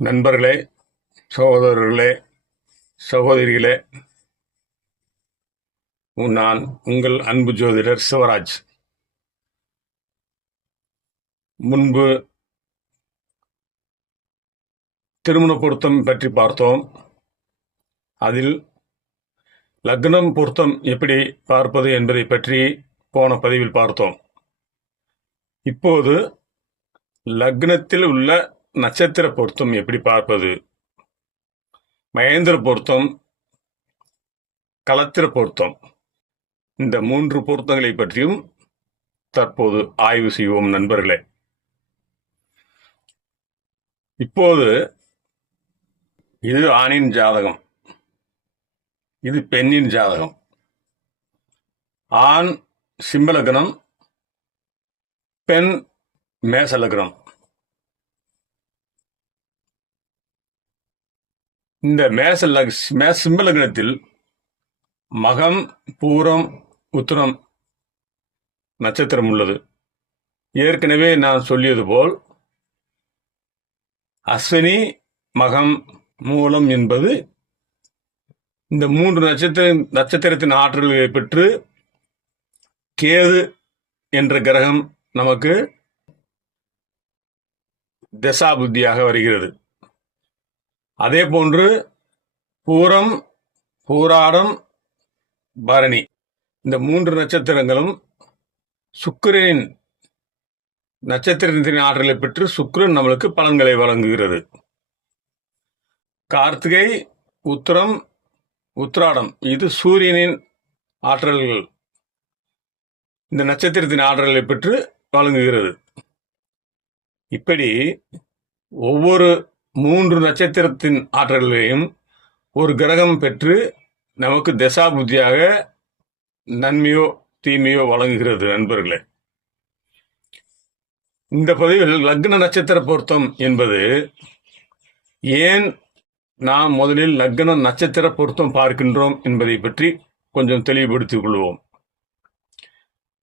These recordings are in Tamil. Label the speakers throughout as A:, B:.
A: நண்பர்களே சகோதரர்களே சகோதரிகளே நான் உங்கள் அன்பு ஜோதிடர் சிவராஜ். முன்பு திருமண பொருத்தம் பற்றி பார்த்தோம். அதில் லக்னம் பொருத்தம் எப்படி பார்ப்பது என்பதை பற்றி போன பதிவில் பார்த்தோம். இப்போது லக்னத்தில் உள்ள நட்சத்திர பொருத்தம் எப்படி பார்ப்பது? மகேந்திர பொருத்தம் களத்திர பொருத்தம். இந்த மூன்று பொருத்தங்களை பற்றியும் தற்போது ஆய்வு செய்வோம் நண்பர்களே. இப்போது இது ஆணின் ஜாதகம். இது பெண்ணின் ஜாதகம். ஆண் சிம்மலக்னம் பெண் மேசலக்னம் இந்த மேச லக் மேச சிம்மலக்னத்தில் மகம் பூரம் உத்திரம் நட்சத்திரம் உள்ளது. ஏற்கனவே நான் சொல்லியது போல் அஸ்வினி மகம் மூலம் என்பது இந்த மூன்று நட்சத்திர நட்சத்திரத்தின் ஆற்றல்களை பெற்று கேது என்ற கிரகம் நமக்கு தசாபுத்தியாக வருகிறது. அதே போன்று பூரம் பூராடம் பரணி. இந்த மூன்று நட்சத்திரங்களும் சுக்கிரனின் நட்சத்திரத்தின் ஆற்றலை பெற்று சுக்கிரன் நம்மளுக்கு பலன்களை வழங்குகிறது. கார்த்திகை உத்திரம் உத்ராடம் இது சூரியனின் ஆற்றல்கள். இந்த நட்சத்திரத்தின் ஆற்றலை பெற்று வழங்குகிறது. இப்படி ஒவ்வொரு மூன்று நட்சத்திரத்தின் ஆற்றல்களையும் ஒரு கிரகம் பெற்று நமக்கு தசா புத்தியாக நன்மையோ தீமையோ வழங்குகிறது நண்பர்களே. இந்த பதிவில் லக்ன நட்சத்திர பொருத்தம் என்பது ஏன் நாம் முதலில் லக்ன நட்சத்திர பொருத்தம் பார்க்கின்றோம் என்பதை பற்றி கொஞ்சம் தெளிவுபடுத்திக் கொள்வோம்.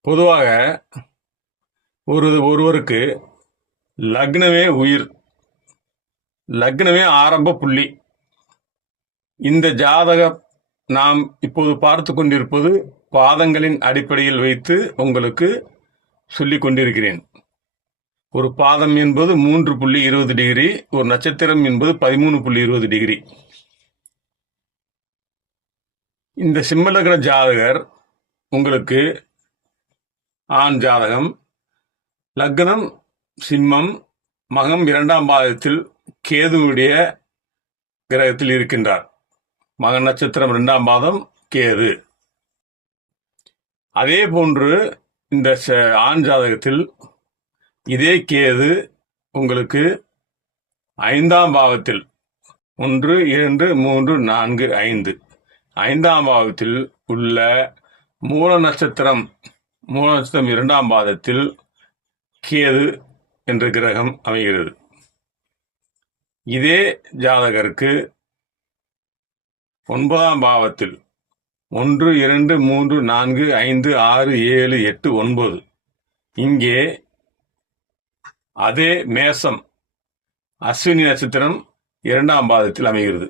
A: பொதுவாக ஒரு ஒருவருக்கு லக்னமே உயிர் லக்னமே ஆரம்ப புள்ளி. இந்த ஜாதக நாம் இப்போது பார்த்து கொண்டிருப்பது பாதங்களின் அடிப்படையில் வைத்து உங்களுக்கு சொல்லிக் கொண்டிருக்கிறேன். ஒரு பாதம் என்பது மூன்று புள்ளி இருபது டிகிரி ஒரு நட்சத்திரம் என்பது பதிமூணு புள்ளி இருபது டிகிரி. இந்த சிம்மலக்ன ஜாதகர் உங்களுக்கு ஆண் ஜாதகம் லக்னம் சிம்மம் மகம் இரண்டாம் பாதத்தில் கேதுவுடைய கிரகத்தில் இருக்கின்றார். மக நட்சத்திரம் இரண்டாம் பாதம் கேது. அதே போன்று இந்த ச- ஆண் ஜாதகத்தில் இதே கேது உங்களுக்கு ஐந்தாம் பாவத்தில் ஒன்று இரண்டு மூன்று நான்கு ஐந்து. ஐந்தாம் பாவத்தில் உள்ள மூல நட்சத்திரம் மூல நட்சத்திரம் இரண்டாம் பாதத்தில் கேது என்ற கிரகம் அமைகிறது. இதே ஜாதகருக்கு ஒன்பதாம் பாவத்தில் ஒன்று இரண்டு மூன்று நான்கு ஐந்து ஆறு ஏழு எட்டு ஒன்பது. இங்கே அதே மேசம் அஸ்வினி நட்சத்திரம் இரண்டாம் பாதத்தில் அமைகிறது.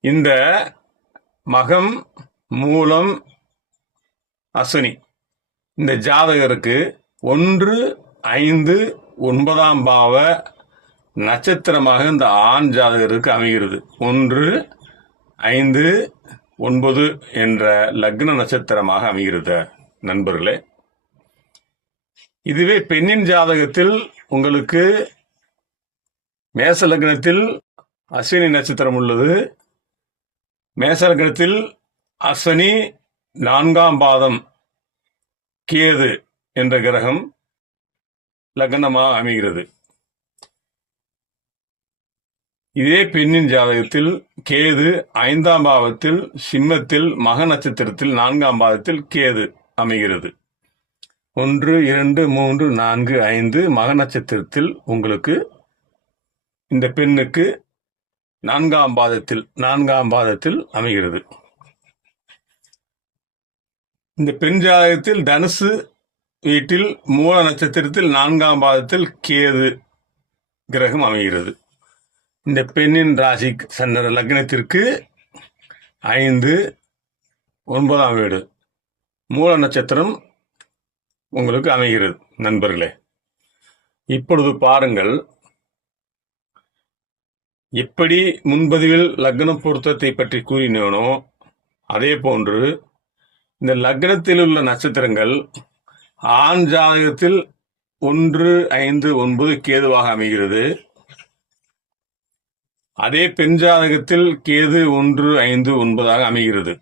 A: இந்த மகம் மூலம் அஸ்வினி இந்த ஜாதகருக்கு ஒன்று ஐந்து ஒன்பதாம் பாவ நட்சத்திரமாக இந்த ஆண் ஜாதகருக்கு அமைகிறது. ஒன்று ஐந்து ஒன்பது என்ற லக்ன நட்சத்திரமாக அமைகிறது நண்பர்களே. இதுவே பெண்ணின் ஜாதகத்தில் உங்களுக்கு மேச லக்னத்தில் அஸ்வினி நட்சத்திரம் உள்ளது. மேச லக்னத்தில் அஸ்வினி நான்காம் பாதம் கேது என்ற கிரகம் லக்னமாக அமைகிறது. இதே பெண்ணின் ஜாதகத்தில் கேது ஐந்தாம் பாவத்தில் சிம்மத்தில் மக நட்சத்திரத்தில் நான்காம் பாவத்தில் கேது அமைகிறது. ஒன்று இரண்டு மூன்று நான்கு ஐந்து மக நட்சத்திரத்தில் உங்களுக்கு இந்த பெண்ணுக்கு நான்காம் பாதத்தில் நான்காம் பாதத்தில் அமைகிறது. இந்த பெண் ஜாதகத்தில் தனுசு வீட்டில் மூல நட்சத்திரத்தில் நான்காம் பாதத்தில் கேது கிரகம் அமைகிறது. இந்த பெண்ணின் ராசி சன்னர லக்னத்திற்கு ஐந்து ஒன்பதாம் வீடு. மூல நட்சத்திரம் உங்களுக்கு அமைகிறது நண்பர்களே. இப்பொழுது பாருங்கள் எப்படி முன்பதிவில் லக்ன பொருத்தத்தை பற்றி கூறினேனோ அதே போன்று இந்த லக்னத்தில் உள்ள நட்சத்திரங்கள் ஆண் ஜாதகத்தில் ஒன்று ஐந்து ஒன்பது கேதுவாக அமைகிறது. அதே பெண் ஜாதகத்தில் கேது ஒன்று ஐந்து ஒன்பதாக அமைகிறது.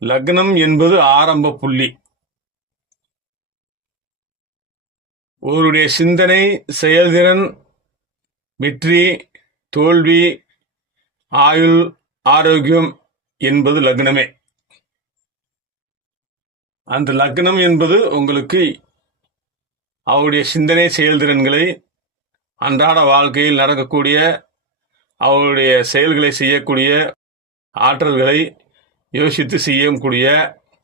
A: லக்னம் என்பது ஆரம்ப புள்ளி. ஒருவருடைய சிந்தனை செயல்திறன் வெற்றி தோல்வி ஆயுள் ஆரோக்கியம் என்பது லக்னமே. அந்த லக்னம் என்பது உங்களுக்கு அவருடைய சிந்தனை செயல்திறன்களை அன்றாட வாழ்க்கையில் நடக்கக்கூடிய அவருடைய செயல்களை செய்யக்கூடிய ஆற்றல்களை யோசித்து செய்யக்கூடிய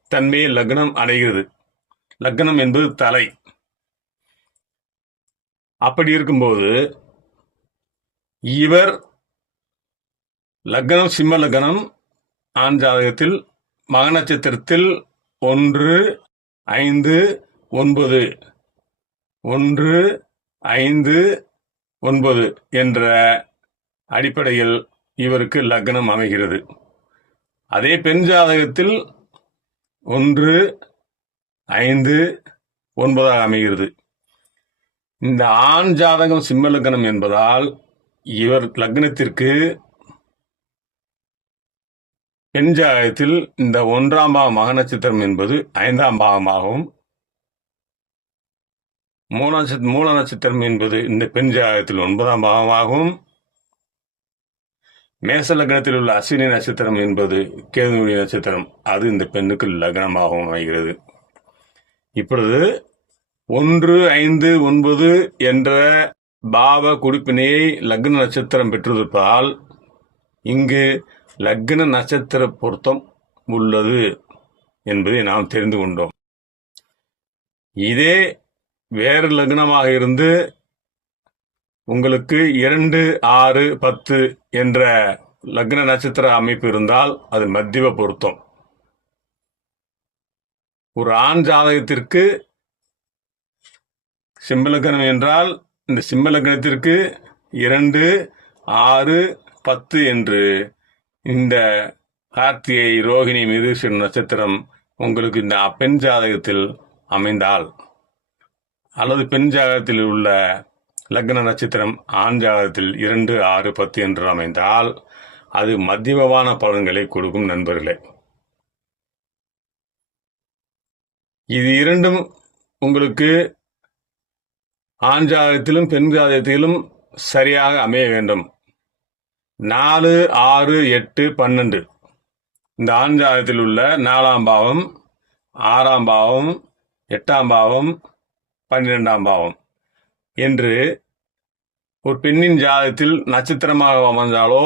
A: தன்மையை லக்னம் அடைகிறது. லக்னம் என்பது தலை. அப்படி இருக்கும்போது இவர் லக்னம் சிம்ம லக்னம் ஆண் ஜாதகத்தில் மக நட்சத்திரத்தில் ஒன்று ஐந்து ஒன்பது. ஒன்று ஐந்து ஒன்பது என்ற அடிப்படையில் இவருக்கு லக்னம் அமைகிறது. அதே பெண் ஜாதகத்தில் ஒன்று ஐந்து ஒன்பதாக அமைகிறது. இந்த ஆண் ஜாதகம் சிம்ம லக்னம் என்பதால் இவர் லக்னத்திற்கு பெண் ஜாதகத்தில் இந்த ஒன்றாம் பாவம் மக நட்சத்திரம் என்பது ஐந்தாம் பாவமாகவும் மூல மூல நட்சத்திரம் என்பது இந்த பெண் ஜாகத்தில் ஒன்பதாம் பாவமாகவும் மேச லக்னத்தில் உள்ள அஸ்வினி நட்சத்திரம் என்பது கேதுனுடைய நட்சத்திரம். அது இந்த பெண்ணுக்கு லக்னமாகவும் அமைகிறது. இப்பொழுது ஒன்று ஐந்து ஒன்பது என்ற பாவ குடிப்பினையை லக்ன நட்சத்திரம் பெற்றிருப்பதால் இங்கு லக்ன நட்சத்திர பொருத்தம் உள்ளது என்பதை நாம் தெரிந்து கொண்டோம். இதே வேறு லக்னமாக இருந்து உங்களுக்கு இரண்டு ஆறு பத்து என்ற லக்ன நட்சத்திர அமைப்பு இருந்தால் அது மத்திய பொருத்தம். ஒரு ஆண் ஜாதகத்திற்கு சிம்மலக்கணம் என்றால் இந்த சிம்மலக்கணத்திற்கு இரண்டு ஆறு பத்து என்று இந்த கார்த்திகை ரோகிணி மிருஷன் நட்சத்திரம் உங்களுக்கு இந்த பெண் ஜாதகத்தில் அமைந்தால். அல்லது பெண் ஜாதகத்தில் உள்ள லக்ன நட்சத்திரம் ஆண் ஜாதகத்தில் இரண்டு ஆறு பத்து என்று அமைந்தால் அது மத்தியமமான பலன்களை கொடுக்கும் நண்பர்களே. இது இரண்டும் உங்களுக்கு ஆண் ஜாதகத்திலும் பெண் ஜாதகத்திலும் சரியாக அமைய வேண்டும். நாலு ஆறு எட்டு பன்னெண்டு. இந்த ஆண் ஜாதகத்தில் உள்ள நாலாம் பாவம் ஆறாம் பாவம் எட்டாம் பாவம் பன்னிரெண்டாம் பாவம். என்று ஒரு பெண்ணின் ஜாதகத்தில் நட்சத்திரமாக அமைந்தாலோ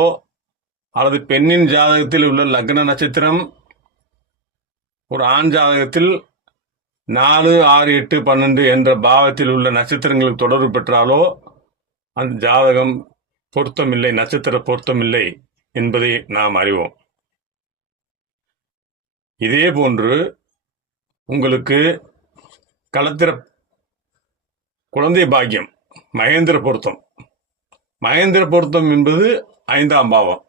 A: அல்லது பெண்ணின் ஜாதகத்தில் உள்ள லக்ன நட்சத்திரம் ஒரு ஆண் ஜாதகத்தில் நாலு ஆறு எட்டு பன்னெண்டு என்ற பாவத்தில் உள்ள நட்சத்திரங்களுக்கு தொடர்பு பெற்றாலோ அந்த ஜாதகம் பொருத்தமில்லை நட்சத்திர பொருத்தமில்லை என்பதை நாம் அறிவோம். இதே போன்று உங்களுக்கு களத்திற குழந்தை பாக்கியம் மகேந்திர பொருத்தம். மகேந்திர பொருத்தம் என்பது ஐந்தாம் பாவம்.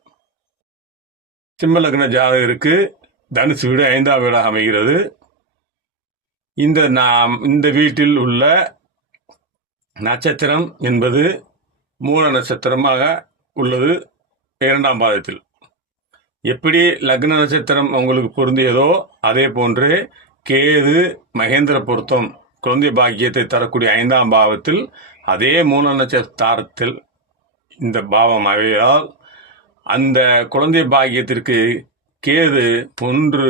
A: சிம்மலக்ன ஜாதகருக்கு தனுசு வீடு ஐந்தாம் வீடாக அமைகிறது. இந்த நாம் இந்த வீட்டில் உள்ள நட்சத்திரம் என்பது மூல நட்சத்திரமாக உள்ளது இரண்டாம் பாதத்தில். எப்படி லக்ன நட்சத்திரம் உங்களுக்கு பொருந்தியதோ அதே போன்று கேது மகேந்திர பொருத்தம் குழந்தை பாக்கியத்தை தரக்கூடிய ஐந்தாம் பாவத்தில் அதே மூல நட்சத்திரத்தில் இந்த பாவம் அமைவதால் அந்த குழந்தை பாக்கியத்திற்கு கேது ஒன்று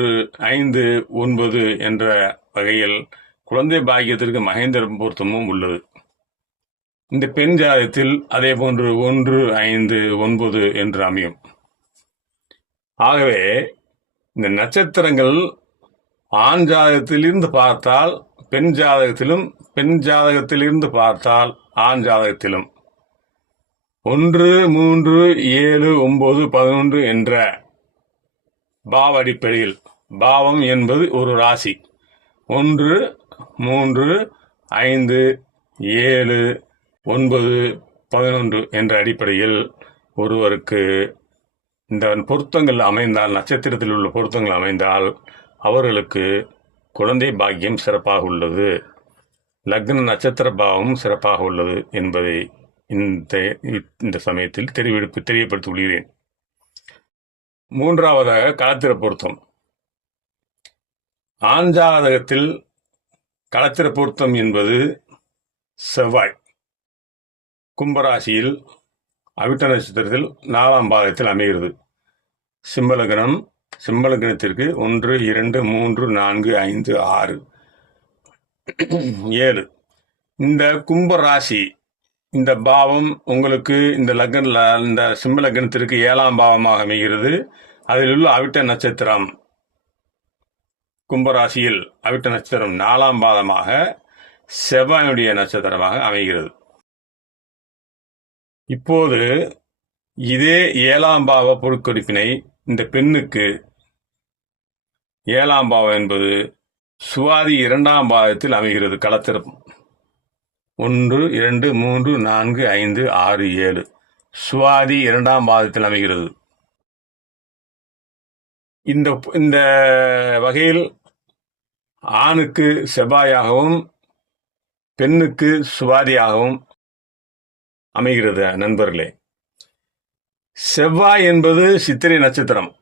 A: ஐந்து ஒன்பது என்ற வகையில் குழந்தை பாக்கியத்திற்கு மகேந்திர பொருத்தமும் உள்ளது. இந்த பெண் ஜாதத்தில் அதே போன்று ஒன்று ஐந்து ஒன்பது என்று அமையும். ஆகவே இந்த நட்சத்திரங்கள் ஆண் ஜாதகத்திலிருந்து பார்த்தால் பெண் ஜாதகத்திலும் பெண் ஜாதகத்திலிருந்து பார்த்தால் ஆண் ஜாதகத்திலும். ஒன்று மூன்று ஏழு ஒன்பது பதினொன்று என்ற பாவ அடிப்படையில் பாவம் என்பது ஒரு ராசி. ஒன்று மூன்று ஐந்து ஏழு ஒன்பது பதினொன்று என்ற அடிப்படையில் ஒருவருக்கு இந்த பொருத்தங்கள் அமைந்தால் நட்சத்திரத்தில் உள்ள பொருத்தங்கள் அமைந்தால் அவர்களுக்கு குழந்தை பாக்கியம் சிறப்பாக உள்ளது. லக்ன நட்சத்திர பாவமும் சிறப்பாக உள்ளது என்பதை இந்த இந்த சமயத்தில் தெரிவிப்பு தெரியப்படுத்தி கொள்கிறேன் மூன்றாவதாக களத்திர பொருத்தம். ஆஞ்சாதகத்தில் களத்திர பொருத்தம் என்பது செவ்வாய். கும்பராசியில் அவிட்ட நட்சத்திரத்தில் நாலாம் பாதத்தில் அமைகிறது. சிம்மலக்னம் சிம்பலகணத்திற்கு ஒன்று இரண்டு மூன்று நான்கு ஐந்து ஆறு. ஏழு. இந்த கும்ப ராசி இந்த பாவம் உங்களுக்கு இந்த லக்ன இந்த சிம்ம லக்னத்திற்கு ஏழாம் பாவமாக அமைகிறது. அதில் உள்ள அவிட்ட நட்சத்திரம் கும்பராசியில் அவிட்ட நட்சத்திரம் நாலாம் பாதமாக செவ்வாயுடைய நட்சத்திரமாக அமைகிறது. இப்போது இதே ஏழாம் பாவ பொருட்கொடுப்பினை இந்த பெண்ணுக்கு ஏழாம் பாவம் என்பது சுவாதி இரண்டாம் பாதத்தில் அமைகிறது. களத்திரம் ஒன்று இரண்டு மூன்று நான்கு ஐந்து ஆறு ஏழு. சுவாதி இரண்டாம் பாதத்தில் அமைகிறது. இந்த இந்த வகையில் ஆணுக்கு செவ்வாயாகவும் பெண்ணுக்கு சுவாதியாகவும் அமைகிறது. நண்பர்களே செவ்வாய் என்பது சித்திரை நட்சத்திரம்.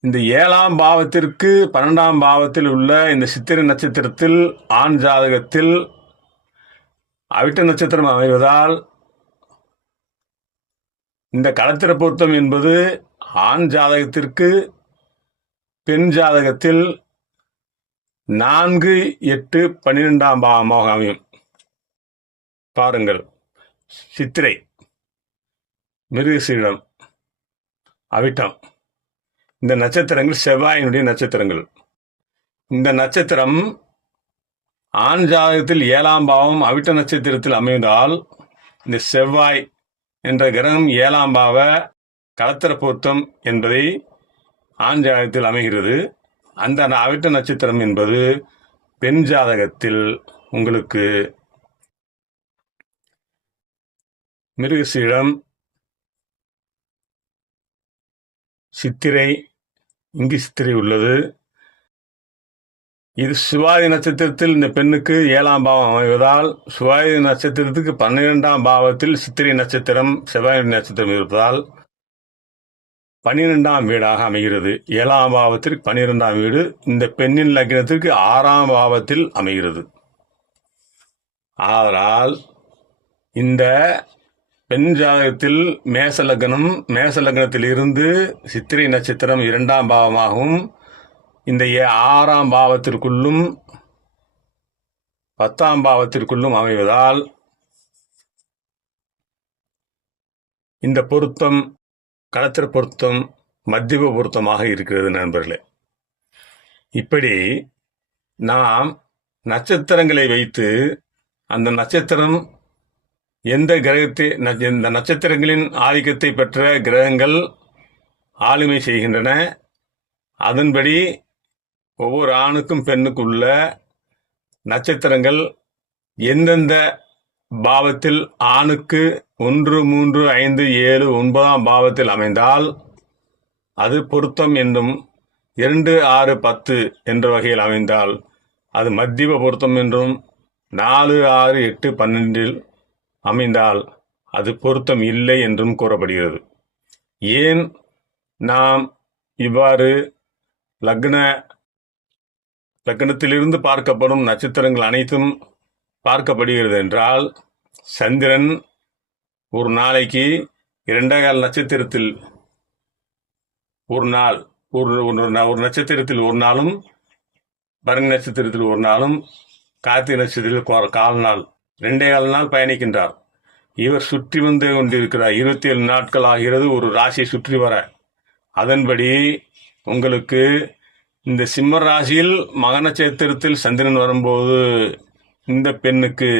A: இந்த ஏழாம் பாவத்திற்கு பன்னெண்டாம் பாவத்தில் உள்ள இந்த சித்திரை நட்சத்திரத்தில் ஆண் ஜாதகத்தில் அவிட்ட நட்சத்திரம் அமைவதால் இந்த களத்திர பொருத்தம் என்பது ஆண் ஜாதகத்திற்கு பெண் ஜாதகத்தில் நான்கு எட்டு பன்னிரெண்டாம் பாவமாக அமையும். பாருங்கள். சித்திரை. மிருகசீடம் அவிட்டம். இந்த நட்சத்திரங்கள் செவ்வாயினுடைய நட்சத்திரங்கள். இந்த நட்சத்திரம் ஆண் ஜாதகத்தில் ஏழாம் பாவம் அவிட்ட நட்சத்திரத்தில் அமைந்தால் இந்த செவ்வாய் என்ற கிரகம் ஏழாம் பாவ கலத்திர பொருத்தம் என்பதை ஆண் ஜாதகத்தில் அமைகிறது. அந்த அவிட்ட நட்சத்திரம் என்பது பெண் ஜாதகத்தில் உங்களுக்கு மிருகசீடம் சித்திரை இங்கு சித்திரை உள்ளது. இது சிவாதி நட்சத்திரத்தில் இந்த பெண்ணுக்கு ஏழாம் பாவம் அமைவதால் சிவாதி நட்சத்திரத்துக்கு பன்னிரெண்டாம் பாவத்தில் சித்திரை நட்சத்திரம் செவ்வாய் நட்சத்திரம் இருப்பதால் பன்னிரெண்டாம் வீடாக அமைகிறது. ஏழாம் பாவத்திற்கு பன்னிரெண்டாம் வீடு இந்த பெண்ணின் லக்னத்திற்கு ஆறாம் பாவத்தில் அமைகிறது. ஆதலால் இந்த பெண் ஜாதகத்தில் மேச லக்னம் மேச லக்னத்தில் இருந்து சித்திரை நட்சத்திரம் இரண்டாம் பாவமாகவும் இந்த ஏ- ஆறாம் பாவத்திற்குள்ளும் பத்தாம் பாவத்திற்குள்ளும் அமைவதால் இந்த பொருத்தம் களத்திர பொருத்தம் மத்திய பொருத்தமாக இருக்கிறது நண்பர்களே. இப்படி நாம் நட்சத்திரங்களை வைத்து அந்த நட்சத்திரம் எந்த கிரகத்தை ந- இந்த நட்சத்திரங்களின் ஆதிக்கத்தை பெற்ற கிரகங்கள் ஆளுமை செய்கின்றன. அதன்படி ஒவ்வொரு ஆணுக்கும் பெண்ணுக்குள்ள நட்சத்திரங்கள் எந்தெந்த பாவத்தில் ஆணுக்கு ஒன்று மூன்று ஐந்து ஏழு ஒன்பதாம் பாவத்தில் அமைந்தால் அது பொருத்தம் என்றும் இரண்டு ஆறு பத்து என்ற வகையில் அமைந்தால் அது மத்திய பொருத்தம் என்றும் நாலு ஆறு எட்டு பன்னெண்டில் அமைந்தால் அது பொருத்தம் இல்லை என்றும் கூறப்படுகிறது. ஏன் நாம் இவ்வாறு லக்ன லக்னத்திலிருந்து பார்க்கப்படும் நட்சத்திரங்கள் அனைத்தும் பார்க்கப்படுகிறது என்றால் சந்திரன் ஒரு நாளைக்கு இரண்டேகால் நட்சத்திரத்தில் ஒரு நாள் ஒரு ஒரு ஒரு நட்சத்திரத்தில் ஒரு நாளும் பரணி நட்சத்திரத்தில் ஒரு நாளும் கார்த்திகை நட்சத்திரத்தில் கோ- கால் நாள். ரெண்டே கால் நாள் பயணிக்கின்றார். இவர் சுற்றி வந்து கொண்டிருக்கிறார். இருபத்தி ஏழு நாட்கள் ஆகிறது ஒரு ராசியை சுற்றி வர. அதன்படி உங்களுக்கு இந்த சிம்ம ராசியில் மக நட்சத்திரத்தில் சந்திரன் வரும்போது இந்த பெண்ணுக்கு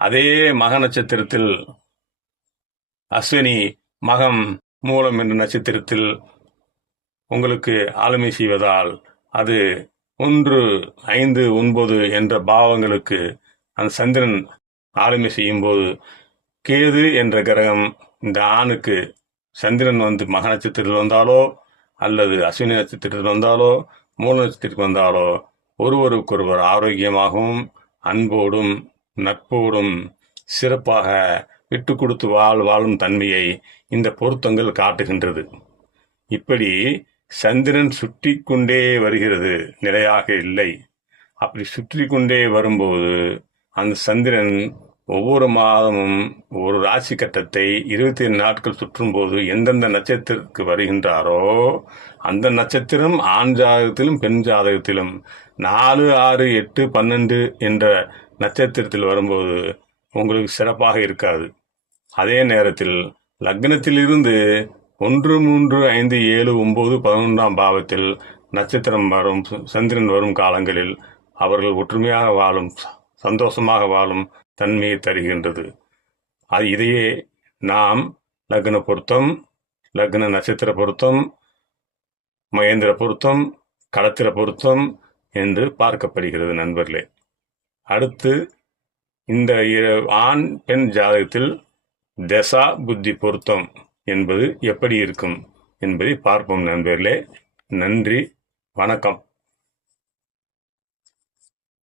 A: அதே மக நட்சத்திரத்தில் அஸ்வினி மகம் மூலம் என்ற நட்சத்திரத்தில் உங்களுக்கு ஆளுமை செய்வதால் அது ஒன்று ஐந்து ஒன்பது என்ற பாவங்களுக்கு அந்த சந்திரன் ஆளுமை செய்யும்போது கேது என்ற கிரகம் இந்த ஆணுக்கு சந்திரன் வந்து மக நட்சத்திரத்தில் வந்தாலோ அல்லது அஸ்வினி நட்சத்திரத்தில் வந்தாலோ மூல நட்சத்திரத்தில் வந்தாலோ ஒருவருக்கொருவர் ஆரோக்கியமாகவும் அன்போடும் நட்போடும் சிறப்பாக விட்டு கொடுத்து வாழ் வாழும் தன்மையை இந்த பொருத்தங்கள் காட்டுகின்றது. இப்படி சந்திரன் சுற்றி கொண்டே வருகிறது நிலையாக இல்லை. அப்படி சுற்றி கொண்டே வரும்போது அந்த சந்திரன் ஒவ்வொரு மாதமும் ஒரு ராசி கட்டத்தை இருபத்தி ஏழு நாட்கள் சுற்றும்போது எந்தெந்த நட்சத்திரத்துக்கு வருகின்றாரோ அந்த நட்சத்திரம் ஆண் ஜாதகத்திலும் பெண் ஜாதகத்திலும். நாலு ஆறு எட்டு பன்னெண்டு என்ற நட்சத்திரத்தில் வரும்போது உங்களுக்கு சிறப்பாக இருக்காது. அதே நேரத்தில் லக்னத்திலிருந்து ஒன்று மூன்று ஐந்து ஏழு ஒம்பது பதினொன்றாம் பாவத்தில் நட்சத்திரம் வரும் சந்திரன் வரும் காலங்களில் அவர்கள் ஒற்றுமையாக வாழும் சந்தோஷமாக வாழும் தன்மையை தருகின்றது. அது இதையே நாம் லக்ன பொருத்தம் லக்ன நட்சத்திர பொருத்தம் மகேந்திர பொருத்தம் களத்திர பொருத்தம் என்று பார்க்கப்படுகிறது நண்பர்களே. அடுத்து இந்த ஆண் பெண் ஜாதகத்தில் தசா புத்தி பொருத்தம் என்பது எப்படி இருக்கும் என்பதை பார்ப்போம் நண்பர்களே. நன்றி வணக்கம்.